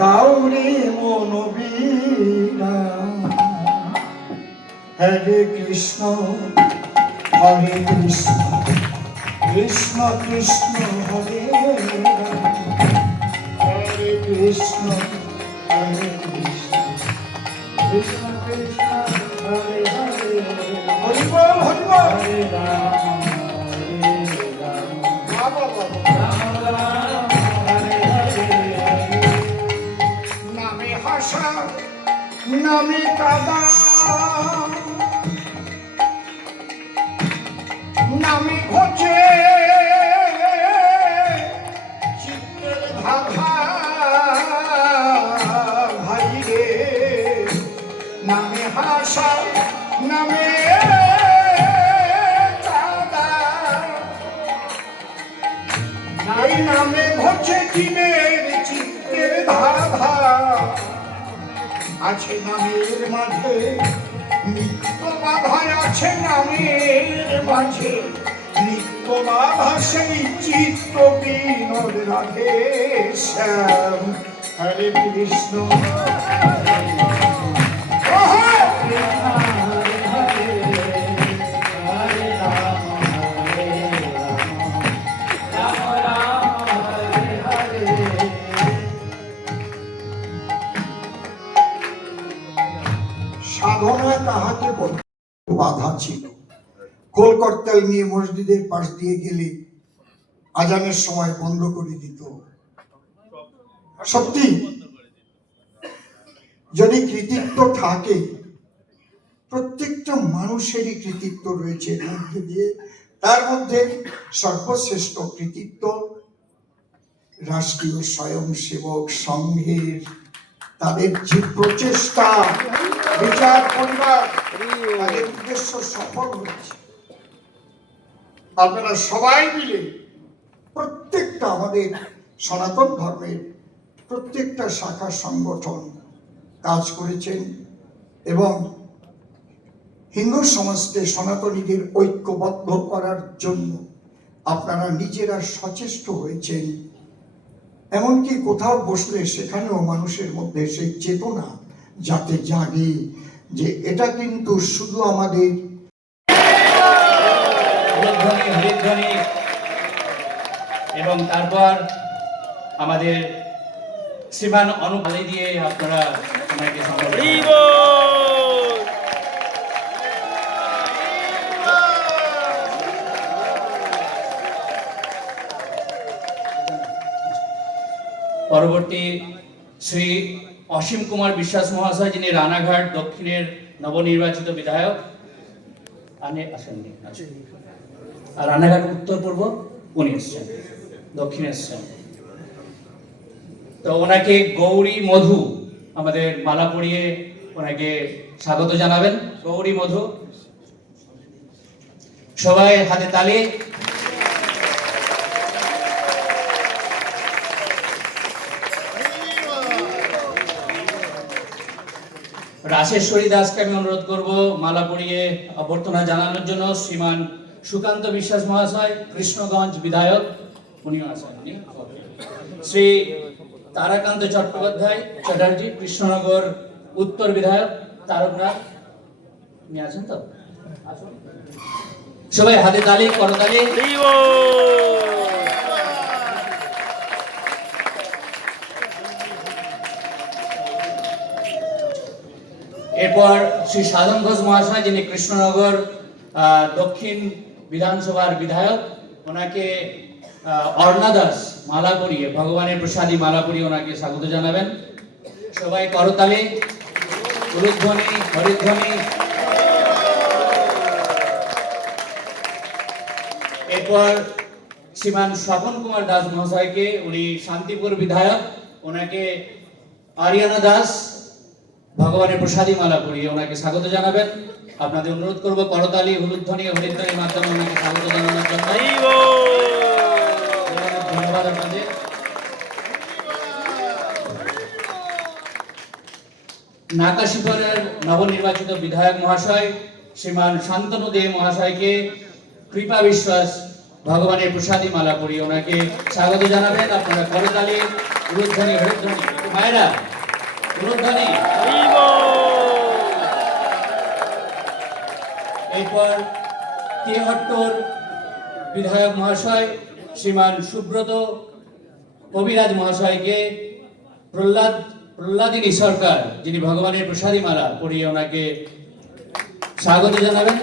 গাউরে মনোবীরা। হরে কৃষ্ণ হরে কৃষ্ণ কৃষ্ণ কৃষ্ণ হরে রাম, হরে কৃষ্ণ হরে কৃষ্ণ কৃষ্ণ কৃষ্ণ হরে হরে, হরি বল হরি বল, হরে রাম হরে রাম রাম রাম হরে হরে। নামে হাসা নামে কাদা, নামে ঘটে চিত্তের ধাঁধা ভাই রে। নামে হাসা নামে কাদা, এই নামে ঘটে দিনের চিত্তের ধাঁধা। আছে নামের মাঝে নিত্য বাধা, আছে নামের মাঝে নিত্য বাধা, সেই চিত্ত বিনোদ রাধে শ্যাম। হরে কৃষ্ণ সাধনা তাহাকে বাধা ছিল। কলকর্তাল নিয়ে মসজিদের পাশ দিয়ে গেলে আজানের সময় বন্ধ করে দিত। সত্যি যদি কৃতিত্ব থাকে, প্রত্যেকটা মানুষেরই কৃতিত্ব রয়েছে মধ্যে দিয়ে, তার মধ্যে সর্বশ্রেষ্ঠ কৃতিত্ব রাষ্ট্রীয় স্বয়ংসেবক সংঘের, তাদের যে প্রচেষ্টা, বিচার পরিবার, তাদের উদ্দেশ্য সফল হয়েছে। আপনারা সবাই মিলে প্রত্যেকটা আমাদের সনাতন ধর্মের প্রত্যেকটা শাখা সংগঠন কাজ করেছেন এবং হিন্দু সমাজকে সনাতনীদের ঐক্যবদ্ধ করার জন্য আপনারা নিজেরা সচেষ্ট হয়েছেন। এমনকি কোথাও বসলে সেখানেও মানুষের মধ্যে সেই চেতনা যাতে জাগে যে এটা কিন্তু শুধু আমাদের এবং তারপর আমাদের শ্রীমান অনুপালি দিয়ে আপনারা আমাকে পরবর্তী শ্রী অসীম কুমার বিশ্বাস মহাশয়, যিনি রানাঘাট দক্ষিণের নবনির্বাচিত বিধায়ক, আসেননি, আর রানাঘাট উত্তর পূর্ব উনি এসছেন, দক্ষিণে এসছেন। তো ওনাকে গৌরী মধু আমাদের মালা পরিয়ে ওনাকে স্বাগত জানাবেন। গৌরী মধু, সবাই হাতে তালি। রাশেশ্বরী দাসকে আমি অনুরোধ করব মালা পরিয়ে অভ্যর্থনা জানানোর জন্য। শ্রীমান সুকান্ত বিশ্বাস মহাশয়, কৃষ্ণগঞ্জ বিধায়ক, উনিও আছেন। শ্রী তারাকান্ত চট্টোপাধ্যায় চ্যাটার্জি, কৃষ্ণনগর উত্তর বিধায়ক, তারকনাথ, উনি আছেন তো? সবাই হাতে তালি, করতালি। এরপর শ্রী সাধন ঘোষ মহাশয়, যিনি কৃষ্ণনগর দক্ষিণ বিধানসভার বিধায়ক, ওনাকে অর্ণা দাস মালা পরিয়ে, ভগবানের প্রসাদী মালা পরিয়ে ওনাকে স্বাগত জানাবেন। সবাই করতালি, উলুধ্বনি, হরিধ্বনি। এরপর শ্রীমান স্বপন কুমার দাস মহাশয়কে, উনি শান্তিপুর বিধায়ক, ওনাকে আরিয়ানা দাস ভগবানের প্রসাদী মালা পরিয়ে ওনাকে স্বাগত জানাবেন। আপনাদের অনুরোধ করব করতালি, উলুধ্বনি, হরিধ্বনির মাধ্যমে ওনাকে স্বাগত জানানোর জন্য। ধন্যবাদ আপনাদের। নাকাশীপুরের নবনির্বাচিত বিধায়ক মহাশয় শ্রীমান শান্তনু দে মহাশয়কে কৃপা বিশ্বাস ভগবানের প্রসাদী মালা পরিয়ে ওনাকে স্বাগত জানাবেন। আপনারা করতালি, উলুধ্বনি হরিধ্বনি একটু মায়েরা উলুধ্বনি। এরপর তিহট্টর বিধায়ক মহাশয় শ্রীমান সুব্রত কবিরাজ মহাশয়কে প্রহ্লাদিনী সরকার, যিনি ভগবানের প্রসাদী মালা পড়িয়ে ওনাকে স্বাগত জানাবেন।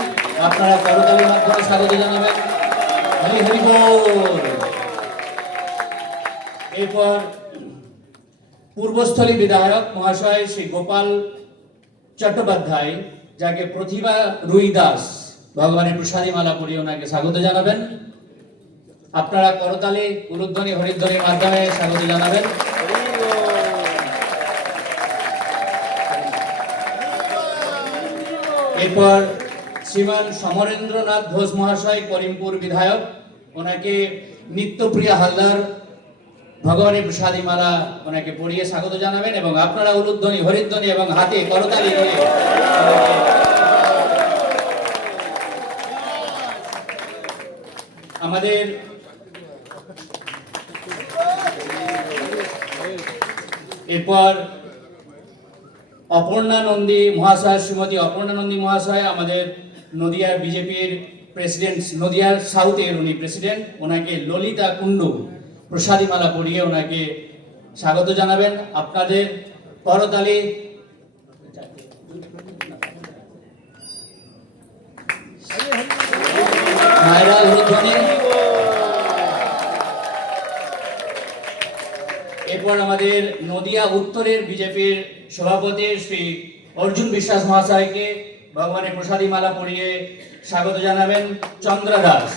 আপনারা করতালির মাধ্যমে স্বাগত জানাবেন। হরি হরি বল। এরপর পূর্বস্থলী বিধায়ক মহাশয় শ্রী গোপাল চট্টোপাধ্যায়, যাকে প্রতিভা রুই দাস ভগবানের প্রসাদী মালা পড়িয়ে ওনাকে স্বাগত জানাবেন। আপনারা করতালি উলুধ্বনি হরিধ্বনির মাধ্যমে স্বাগত জানাবেন। এরপর শ্রীমান সমরেন্দ্রনাথ ঘোষ মহাশয় করিমপুর বিধায়ক, ওনাকে নিত্যপ্রিয়া হালদার ভগবানের প্রসাদী মালা ওনাকে পড়িয়ে স্বাগত জানাবেন এবং আপনারা উলুধ্বনি হরিধ্বনি এবং হাতে করতালি দিয়ে আমাদের এরপর অপর্ণা নন্দী মহাশয়, শ্রীমতী অপর্ণা নন্দী মহাশয় আমাদের নদিয়ার বিজেপির প্রেসিডেন্ট, নদিয়ার সাউথের উনি প্রেসিডেন্ট, ওনাকে ললিতা কুণ্ডু প্রসাদী মালা পড়িয়ে ওনাকে স্বাগত জানাবেন। আপনাদের করতালি মায়েরা উলুধ্বনি। এরপর আমাদের নদিয়া উত্তরের বিজেপির সভাপতি শ্রী অর্জুন বিশ্বাস মহাশয়কে ভগবানের প্রসাদী মালা পড়িয়ে স্বাগত জানাবেন। চন্দ্রা দাস,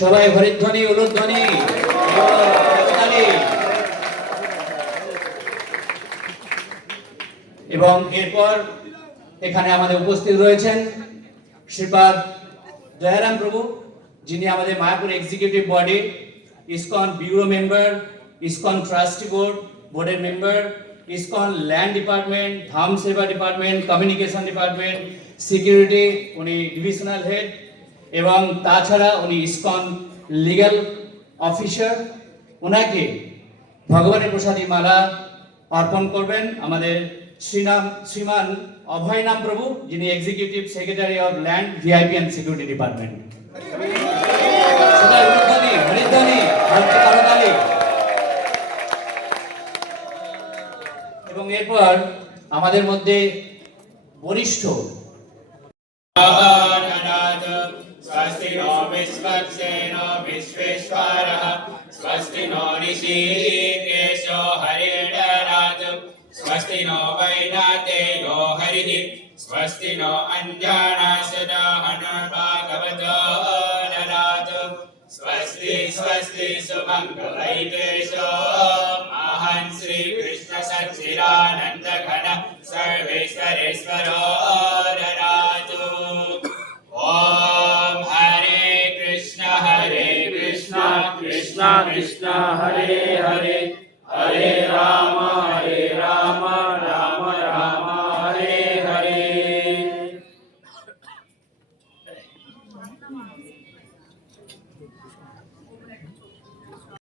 সবাই হরিধ্বনি উলুধ্বনি এবং এরপর এখানে আমাদের উপস্থিত রয়েছেন শ্রীপাদ দয়ারাম প্রভু, যিনি আমাদের Mayapur executive body, ISKCON bureau member, ISKCON trustee board বোর্ডের মেম্বার, ইসকন ল্যান্ড ডিপার্টমেন্ট, ধাম সেবা ডিপার্টমেন্ট, কমিউনিকেশন ডিপার্টমেন্ট, সিকিউরিটি উনি ডিভিশনাল হেড এবং তাছাড়া উনি ইসকন লিগ্যাল অফিসার। ওনাকে ভগবানের প্রসাদী মালা অর্পণ করবেন আমাদের শ্রীমান অভয়নাম প্রভু, যিনি executive secretary of land VIP and security department. এবং এরপর আমাদের মধ্যে বরিষ্ঠ स्वस्ति नो विश्वक्सेनो विश्वेश्वरः स्वस्ति नो ऋषिकेशो हरिर्दरातु स्वस्ति नो वैनातेयो हरिः स्वस्ति नो अञ्जनासदा हनुर्भागवतो ददातु स्वस्ति स्वस्ति सुमङ्गलैतेशो महन् श्रीकृष्ण सच्चिदानन्द घन सर्वेश्वरेश्वरो ददातु। ॐ हरे कृष्ण कृष्ण कृष्ण हरे हरे